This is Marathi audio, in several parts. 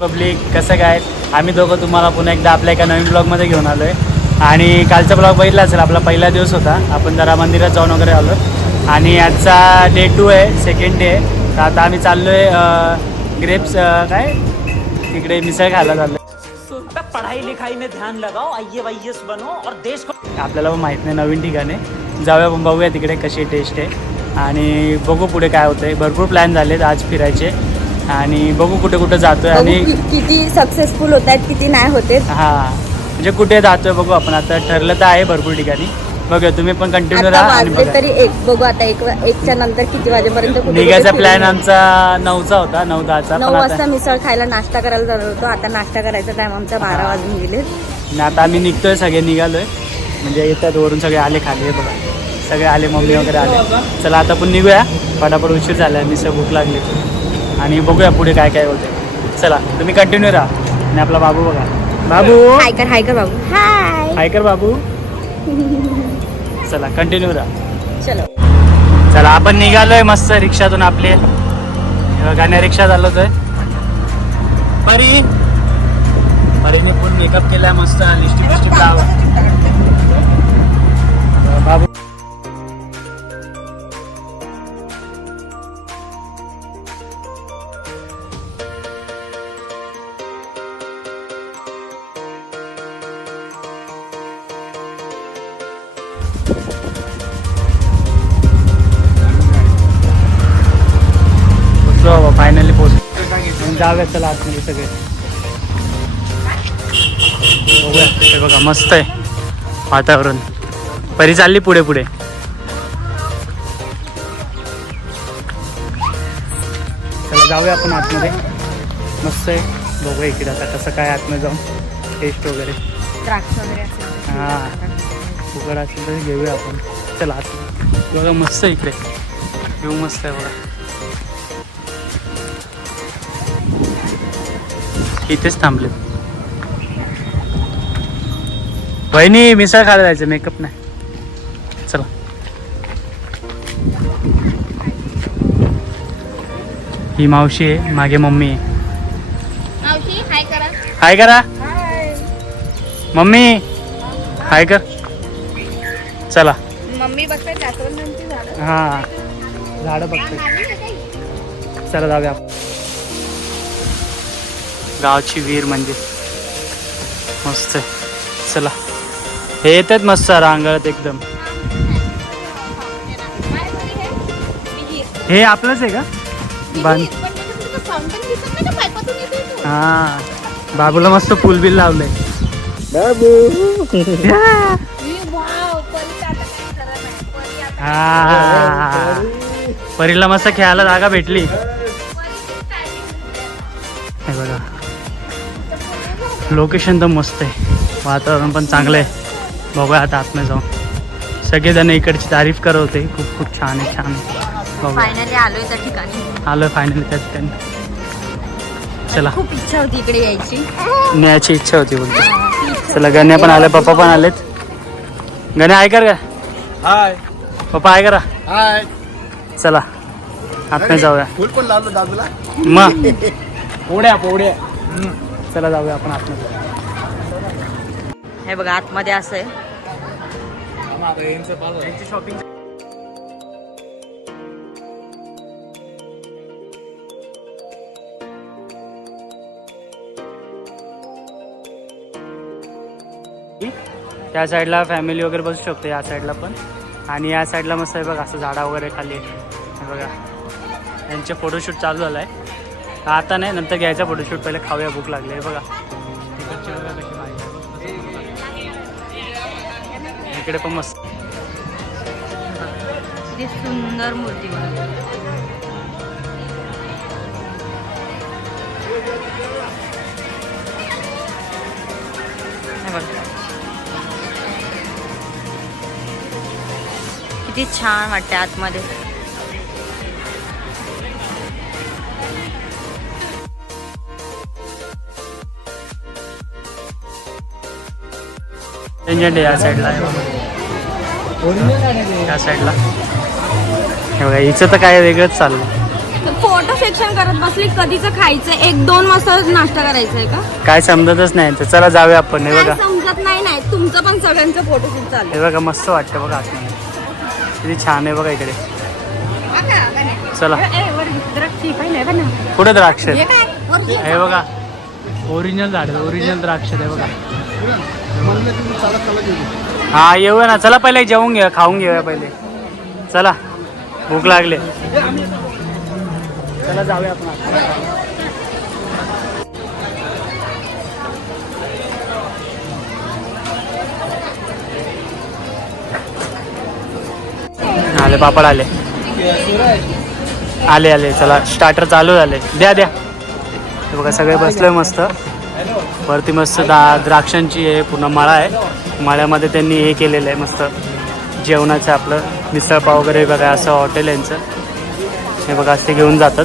पब्लिक कसं काय? आम्ही दोघं तुम्हाला पुन्हा एकदा आपल्या एका नवीन ब्लॉगमध्ये घेऊन आलो आहे आणि कालचा ब्लॉग बघितला असेल आपला पहिला दिवस होता. आपण जरा मंदिरात जाऊन वगैरे आलो. आणि आजचा डे टू आहे सेकंड डे आहे. तर आता आम्ही चाललो आहे ग्रेप्स काय? तिकडे मिसळ खायला चाललो पढ़ाई लिखाई में ध्यान लगाओ आई वाईएस बनो और देश को आपल्याला पण माहीत नाही नवीन ठिकाणे जाऊया पण बघूया तिकडे कशी टेस्ट आहे. आणि बघू पुढे काय होतंय. भरपूर प्लॅन झालेत आज फिरायचे. आणि बघू कुठे कुठे जातोय आणि किती सक्सेसफुल होत आहेत किती नाही होते हा. म्हणजे कुठे जातोय बघू आपण. आता ठरलं तर आहे भरपूर ठिकाणी. बघूया तुम्ही पण कंटिन्यू आता राहा आणि वाजले बघा. तरी एक. बघू आता एक एकच्या नंतर किती वाजेपर्यंत कुठे निघायचा कुठे प्लॅन आमचा नऊचा होता नऊ दहाचा. नऊ पण वाजता आता मिसळ खायला नाश्ता करायला जाणार होतो. आता नाश्ता करायचा टाइम आमचा बारा हा. वाजून गेले. आणि आता आम्ही निघतोय सगळे निघालोय. म्हणजे येतात वरून सगळे आले खाली हे बघा. सगळे आले मम्मी वगैरे आले. चला आता पण निघूया. फटाफट उशीर झाला आहे मिसळ भूक लागली. आणि बघूया पुढे काय काय होते चला तुम्ही कंटिन्यू राहा. आणि आपला बाबू बघा. बाबू? हाय कर हाय कर बाबू. हाय. हाय कर बाबू? चला कंटिन्यू राहा चलो. चला आपण निघालोय मस्त रिक्षातून आपले. गाण्या रिक्षा चालवतोय. परी. परीने पण मेकअप केलाय मस्त लिस्टिप लिस्टिप लाव. जाऊया चला आतमध्ये सगळे. बघूया. हे बघा मस्त आहे वातावरण. परी चालली पुढे पुढे. चला जाऊया आपण आतमध्ये. मस्त आहे. बघूया इकडे आता कसं काय आतमध्ये जाऊन टेस्ट वगैरे. द्राक्ष वगैरे असेल हा. उघड असेल तर घेऊया आपण. चला आत बघा मस्त आहे इकडे. व्ह्यू मस्त आहे बघा. इथेच थांबले. वहिनी मिसळ खायला जायचं मेकअप नाही. चला. ही मावशी आहे मागे मम्मी आहे. मावशी हाय करा. हाय करा. मम्मी हाय कर. चला. मम्मी झाडं हा. झाडं बघतोय. चला जाऊया आपण. गावची वीर म्हणजे. मस्त. चला. हे येतात मस्त रांगळत एकदम. हे आपलंच आहे का? बांध. हा. बाबूला मस्त फुल बिल लावलंय. हा. परीला मस्त खेळायला जागा भेटली. लोकेशन तर मस्त आहे. वातावरण पण चांगलं आहे. बघूया आता आतमध्ये जाऊन. सगळेजण इकडची तारीफ करत होते खूप खूप छान आहे छान फायनली आलोय त्या ठिकाणी. आलोय फायनली त्या ठिकाणी. चला. खूप इच्छा होती इकडे यायची. न्यायची इच्छा होती बोलते. चला गण्या पण आले पप्पा पण आलेत. गण्या आहे कर का हाय. पप्पा आहे करा हाय. चला. आतमध्ये जाऊया. फुल पण लावलं दादूला. मग. पोड्या पोड्या चला जाऊया आपण आतमध्ये. हे बघा आतमध्ये असं आहे. शॉपिंग त्या साईडला फॅमिली वगैरे बसू शकतो या साईडला पण. आणि या साईडला मस्त आहे बघा असं झाडा वगैरे खाली आहे. हे बघा यांचे फोटोशूट चालू झालं आहे आता नाही नंतर घ्यायचा फोटोशूट पहिले खाऊया भूक लागली आहे बघा. इकडे पण मस्त. किती सुंदर मूर्ती. किती छान वाटते आतमध्ये. या साईडला या साईडला हे बघा हिचं तर काय वेगळंच चाललं. फोटो सेक्शन करत बसली कधीच खायचं एक दोन वाजता नाश्ता करायचा आहे का? काय समजतच नाही तर चला जाऊया आपण हे काय बघा. समजत नाही नाही. तुमचं पण सगळ्यांचं फोटोशूट चालू हे बघा मस्त वाटतं बघा. आतमध्ये किती छान आहे बघा इकडे. चला. पुढे द्राक्ष आहेत. हे बघा. ओरिजिनल झाड ओरिजिनल द्राक्ष आहे बघा. हा येऊया ना. चला पहिले जेवून घेऊया खाऊन घेऊया पहिले. चला. भूक लागले. चला जाऊया आपण आले पापड आले. आले आले. चला स्टार्टर चालू झाले. द्या द्या. बघा सगळे बसलोय मस्त. वरती मस्त दा द्राक्षांची आहे पूर्ण मळा आहे. मळ्यामध्ये त्यांनी हे केलेलं आहे मस्त. जेवणाचं आपलं मिसळपाव वगैरे बघा असं हॉटेल यांचं. हे बघा असं ते घेऊन जातात.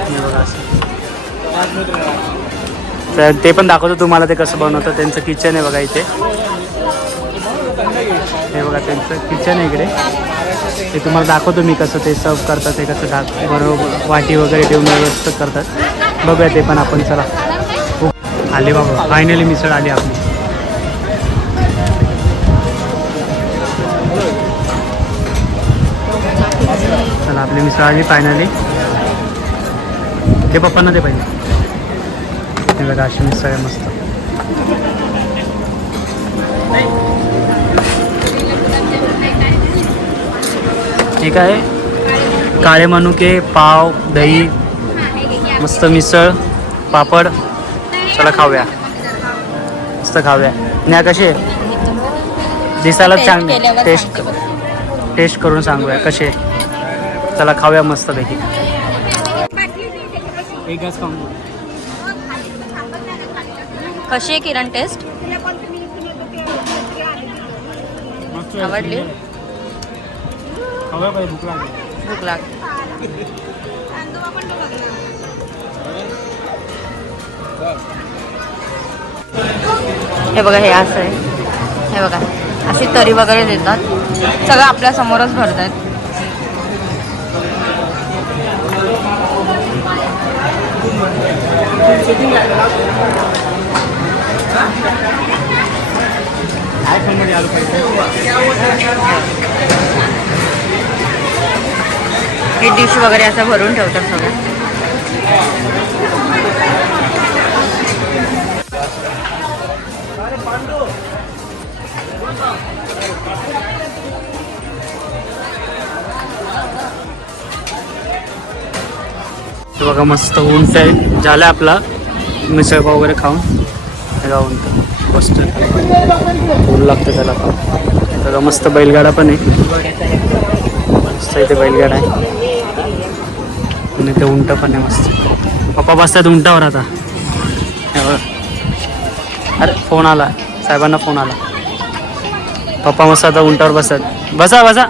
हे बघा असं. तर ते पण दाखवतो तुम्हाला ते कसं बनवतं त्यांचं किचन आहे बघा इथे. हे बघा त्यांचं किचन आहे इकडे. ते तुम्हाला दाखवतो मी कसं ते सर्व करतात ते कसं दाख बरोबर वाटी वगैरे ठेवून व्यवस्थित करतात. बघूया ते पण आपण चला. आले बाबा. फायनली मिसळ आली आपली. चला आपली मिसळ आली फायनली ते पप्पांना ते पाहिजे ते बघा अशी मिसळ आहे मस्त. ठीक आहे. काळे मनुके पाव दही मस्त मिसळ पापड. चला खाऊया. मस्त खाऊया. न्या कसे दिसायला चांगले. टेस्ट टेस्ट करून सांगूया. कसे चला खाऊया मस्त पैकी. कशी आहे किरण टेस्ट. आवडली? भूक लागली. हे बघा हे असं आहे. हे बघा अशी तरी वगैरे देतात. सगळं आपल्या समोरच भरतात आहेत हे डिश वगैरे असं भरून ठेवतात सगळं. बघा मस्त उंट आहे. झालं आपला. मिसळपाव वगैरे खाऊन. हे बघा उंट. मस्त. ऊन लागतं त्याला. त्याला बघा मस्त बैलगाडा पण आहे. मस्त इथे बैलगाडा आहे. आणि ते उंट पण आहे मस्त. पप्पा बसतात उंटावर आता. अरे फोन आला. साहेबांना फोन आला. पप्पा मस्त आता उंटावर बसतात. बसा बसा.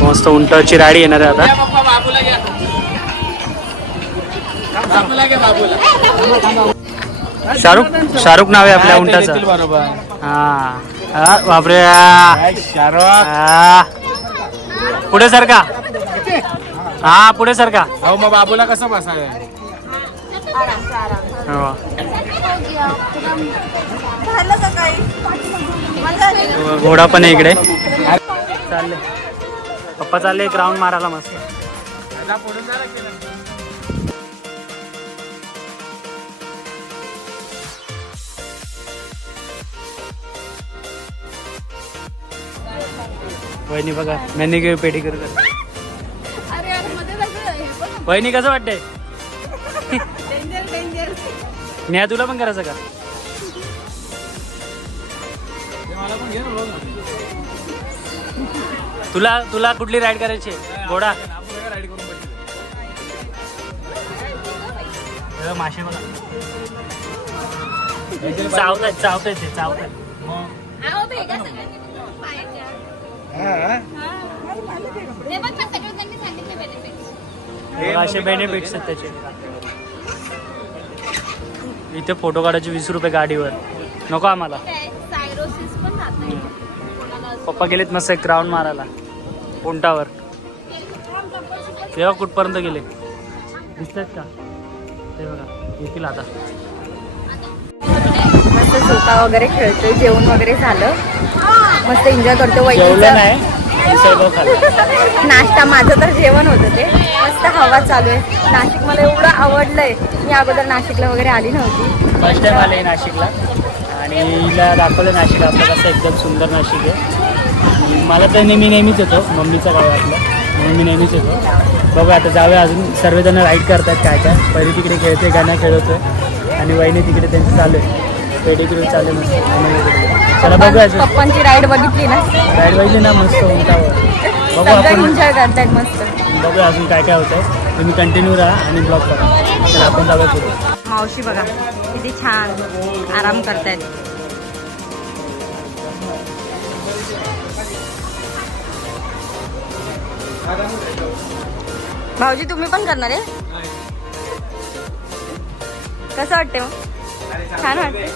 मस्त उंटाची राडी येणार आहे आता. शाहरुख शाहरुख नाव आहे आपल्या उंटाचं. बरोबर. हा. हा, बापरे. शाहरुख? हा. पुढे सरका हा पुढे सरका अहो मग बाबूला कसं बसाय हो. घोडा पण आहे इकडे. चालले पप्पा चालले एक राऊंड मारायला मस्त. वहिनी बघा मॅनिक्युअर पेडिक्युअर कर वहिनी कसं वाटतंय? न्या तुला पण करायचं का? तुला तुला कुठली राईड करायची आहे? घोडा हे मासे बघा चावतायत चावतायत ते चावतायत? हा. हे. असे बेनिफिट्स आहेत त्याचे इथे फोटो काढायचे वीस रुपये गाडीवर नको आम्हाला पप्पा गेलेत मस्त एक राऊंड मारायला. उंटावर तेव्हा कुठपर्यंत गेले? दिसत आहेत का? ते बघा येतील आता. मस्त झोका वगैरे खेळतोय जेवण वगैरे झालं. मस्त एन्जॉय करतो नाही नाश्ता माझं तर जेवण होतं ते. मस्त हवा चालू आहे. नाशिक मला एवढं आवडलंय. मी अगोदर नाशिकला वगैरे आली नव्हती. फर्स्ट टाइम आले नाशिकला. आणि हिला दाखवलं नाशिक आपलं कसं एकदम सुंदर नाशिक आहे. मला तर नेहमी नेहमीच येतो मम्मीचं गाव आपलं नेहमी नेहमीच येतो. बघू आता जाऊया अजून. सर्वजण राईड करतात काय काय. पहिले तिकडे खेळते गाणं खेळतोय. आणि वहिनी तिकडे त्यांचं चालू आहे. पेडिग्री चालू मस्त. चला बघूया पप्पांची राईड बघितली ना? राईड बघली ना मस्त उंटावर बघू आपण. एन्जॉय करतायत मस्त. बघूया अजून काय काय होतंय. तुम्ही कंटिन्यू राहा आणि ब्लॉग करा. तर आपण जाऊया पुढे. मावशी बघा किती छान आराम करतायत. भाऊजी तुम्ही पण करणार आहे? कसं वाटते मग? छान वाटते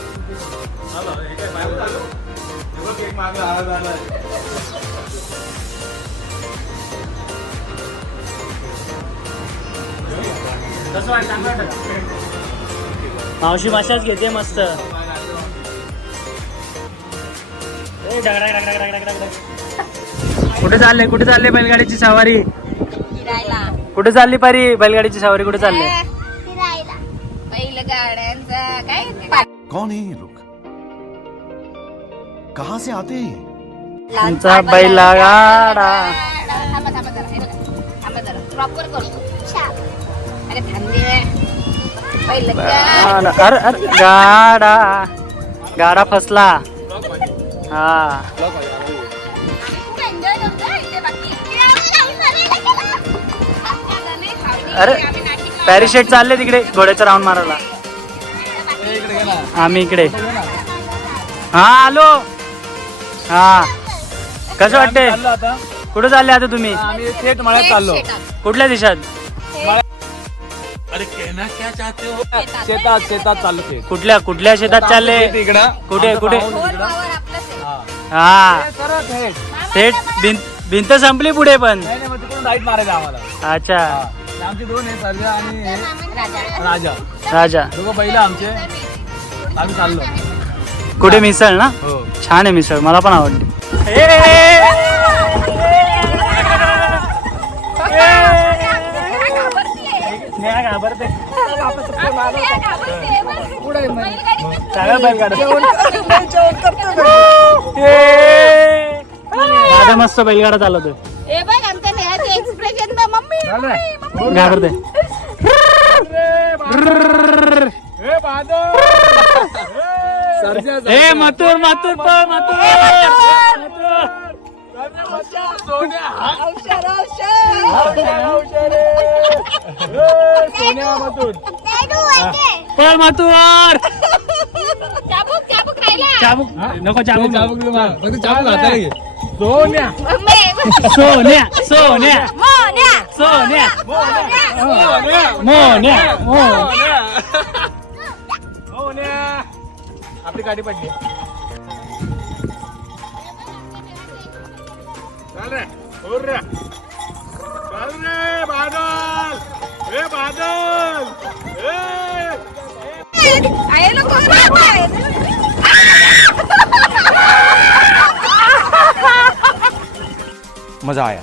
मावशी माशाच घेते मस्त. ए, कुठे चालले? कुठे चालले बैलगाडीची सवारी? कुठे चालली परी? बैलगाडीची सवारी कुठे चालली? बैलगाड्यांचा काय? कोण कहा से आते तुमचा बैलगाडा अरे अरे गाडा. गाडा फसला. हा. अरे पॅरिशेट चालले तिकडे घोड्याचा राऊंड मारायला. आम्ही इकडे. हा आलो. हा. कसं वाटते कुठे चालले आता तुम्ही? थेट मळ्यात चाललो कुठल्या दिशात? अरे कहना क्या चाहते हो शेतात शेतात चाललो ते कुठल्या कुठल्या शेतात चालले? तिकडं कुठे? कुठे हा. थेट थेट भिंत संपली पुढे पण. नाही नाही मग तिकडून राईट मारायचं आम्हाला. अच्छा. हा. आमचे दोन आहे सर्जा आणि हे राजा. राजा. दोघं पहिलं आमचे. आम्ही चाललो. कुठे मिसळ ना? हो. छान आहे मिसळ मला पण आवडली. घाबरते. सगळं बैलगाडा. दादा मस्त बैलगाडा चालवतोय. घाबरते ए मातूर मातूर पळ तू? ऐके. पळ मातूर चाबूक चाबूक राहिला चाबूक नको चाबूक. नको. चाबूक हाताने Sonia. Sonia. Sonia. Monia. Sonia. Monia. Monia. Monia. Monia. Monia. આપણી ગાડી પર ચાલ રે ઓર રે ચાલ રે બાદલ એ બાદલ એ આયે લોકો રાખ આયે मजा आया।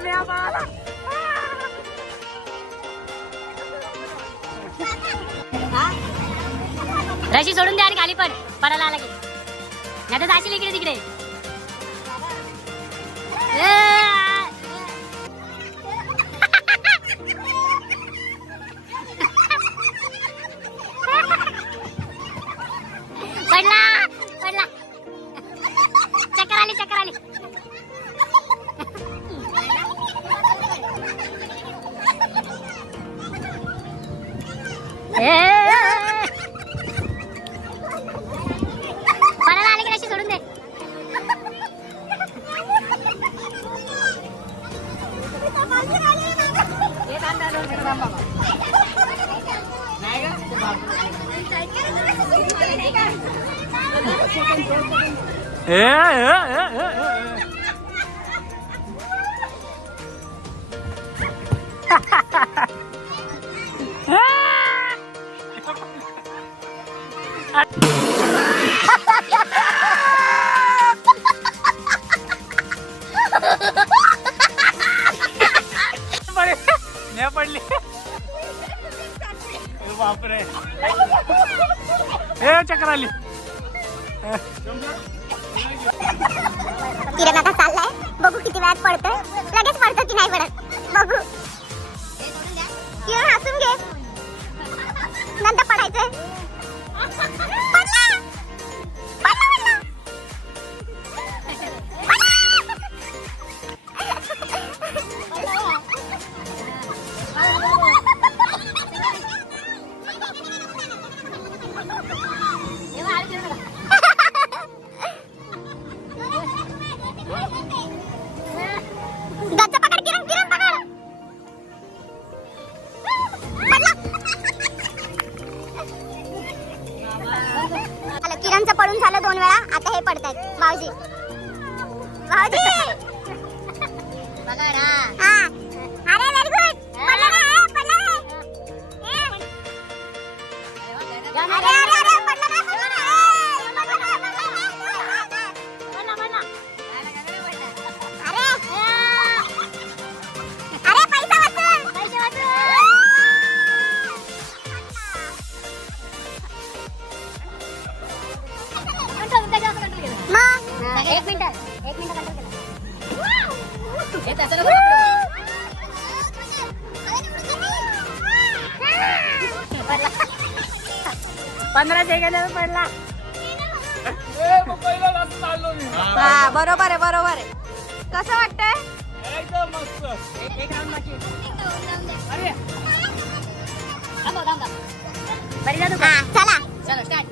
अगं न्या रशी सोडून द्या आणि खाली पण पडायला आला की. नाही तर जाशील इकडे तिकडे. ए, ए, ए, ए, ए. बघू किती पडतोय. लगेच पडतो की नाही पडत. बघू. झालं दोन वेळा आता हे पडतायत. भाऊजी. भाऊजी! हा. पंधरा सेकंदात पडला. हा बरोबर. आहे बरोबर आहे. कसं वाटतंय? बरी जा तू हा, चला. चलो स्टार्ट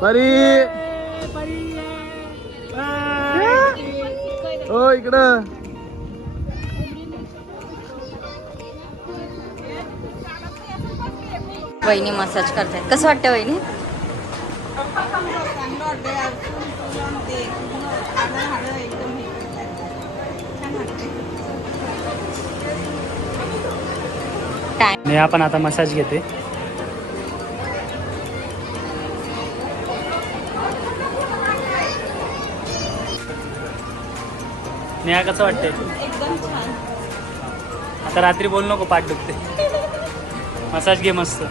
परी. हो इकडं. वहिनी मसाज करतायत. कसं वाटतं वहिनी? टाइम नेहा पण आता मसाज घेते. नेहा कसं वाटतंय? आता रात्री बोल नको पाठ दुखते. मसाज घे मस्त.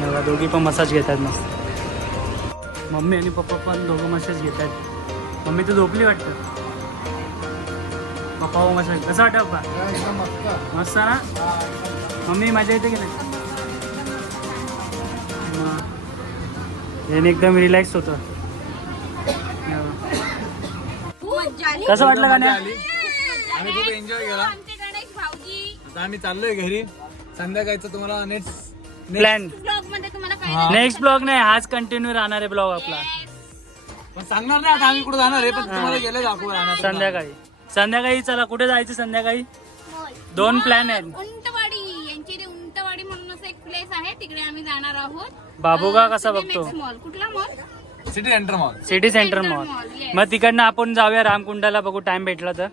बघा, दोघी पण मसाज घेत आहेत मस्त. मम्मी आणि पप्पा पण दोघं मसाज घेत आहेत मम्मी तर झोपली वाटतं. पप्पा व मसाज कसं वाटतं पप्पा? मस्त. ना? मम्मी मजा येते की नाही? मग याने एकदम रिलॅक्स होतं. कसं वाटलं गाण्या? आम्ही खूप एन्जॉय केला. आता आम्ही चाललोय घरी. संध्याकाळचं तुम्हाला नेक्स्ट प्लॅन ब्लॉगमध्ये तुम्हाला कळेल नेक्स्ट ब्लॉग नाही हाच कंटिन्यू राहणार आहे ब्लॉग आपला. पण सांगणार नाही आता आम्ही कुठे जाणार आहे पण तुम्हाला गेलं दाखवू राहणार संध्याकाळी. संध्याकाळी चला कुठे जायचं संध्याकाळी? दोन प्लॅन आहेत. उंटवाडी. यांची उंटवाडी म्हणून असं एक प्लेस आहे तिकडे आम्ही जाणार आहोत. बाबूगा कसा बघतो? मॉल कुठला mall city centre mall. City centre mall. मग तिकडनं आपण जाऊया रामकुंडाला बघू टाइम भेटला तर.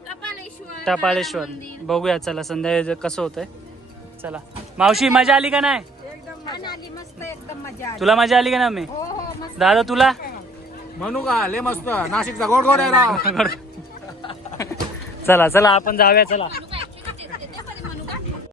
टपालेश्वर. बघूया चला संध्याकाळी कसं होतंय. चला. मावशी मजा आली का नाही? तुला मजा आली का ना मी दादा तुला? म्हणू का? लय मस्त. नाशिकचा गोड गोड आहे राव. चला चला आपण जाऊया चला.